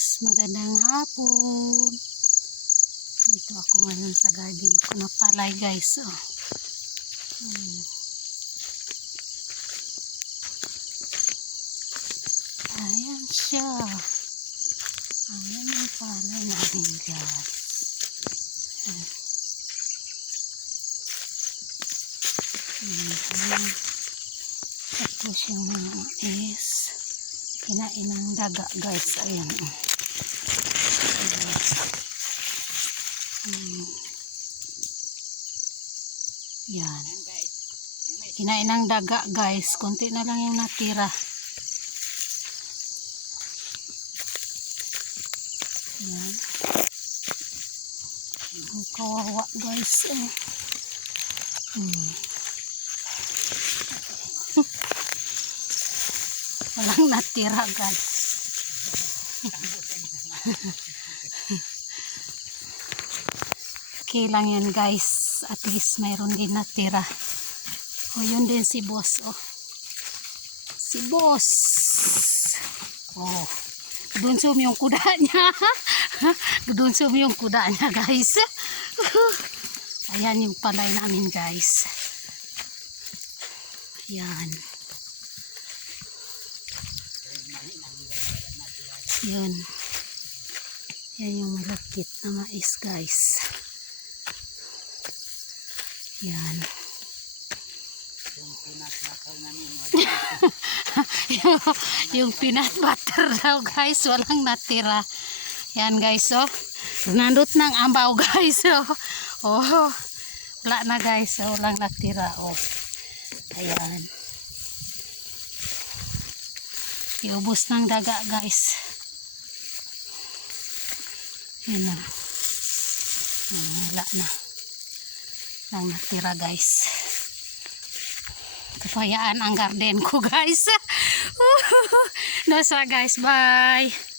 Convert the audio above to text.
guys, magandang hapon. Dito ako ngayon sa garden ko na palay guys. Ayan siya. Ayan ang palay namin guys. Tapos yung mga is kinain ng daga guys. Ayan. Yan. Kinain ng daga guys. Konti na lang yung natira. Yan. Ang kawawa guys. Walang natira guys. Okay lang yan guys. At least mayroon din natira. O yun din si boss. Si boss. Dunsum yung kuda niya. Dunsum yung kuda niya guys. Ayan yung palay namin guys. Ayan. Yun. Yan yung malapit na mais guys. Yan. Yung peanut butter daw guys, walang natira. Yan guys, nandot ng ambaw guys. Wala na guys, walang natira. Ayan. Iubos ng daga guys. Yan na. Wala na. Lang natira guys. Kapayaan ang garden ko guys. Nasa guys, bye.